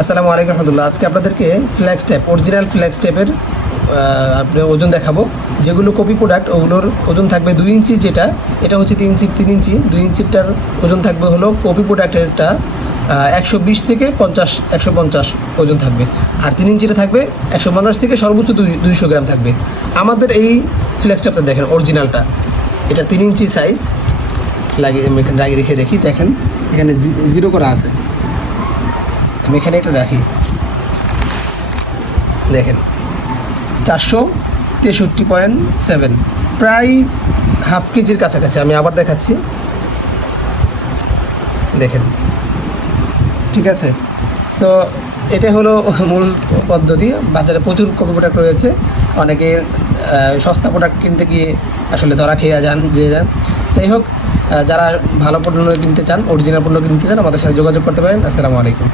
আসসালামু আলাইকুম রহমতুল্লাহ। আজকে আপনাদেরকে ফ্ল্যাক্স ট্যাপ, অরিজিনাল ফ্ল্যাক্স ট্যাপের আপনি ওজন দেখাবো। যেগুলো কপি প্রোডাক্ট ওগুলোর ওজন থাকবে 2 ইঞ্চি, যেটা এটা হচ্ছে 3 ইঞ্চি 3 ইঞ্চি 2 ইঞ্চিটার ওজন থাকবে হলো কপি প্রোডাক্টেরটা 120 থেকে 150 ওজন থাকবে, আর 3 ইঞ্চিটা থাকবে 150 থেকে সর্বোচ্চ 200 গ্রাম থাকবে। আমাদের এই ফ্ল্যাক্স ট্যাপটা দেখেন অরিজিনালটা, এটা 3 ইঞ্চি সাইজ। লাগিয়ে আমি এখানে লাগিয়ে রেখে দেখি, দেখেন এখানে জিরো করা আছে। আমি এখানে এটা রাখি, দেখেন 463.7, প্রায় হাফ কেজির কাছাকাছি। আমি আবার দেখাচ্ছি, দেখেন, ঠিক আছে। সো এটা হলো মূল পদ্ধতি। বাজারে প্রচুর কপি প্রোডাক্ট রয়েছে, অনেকে সস্তা প্রোডাক্ট কিনতে গিয়ে আসলে ধরা খেয়ে যান। যাই হোক, যারা ভালো পণ্য কিনতে চান, অরিজিনাল পণ্য কিনতে চান, আমাদের সাথে যোগাযোগ করতে পারেন। আসসালামু আলাইকুম।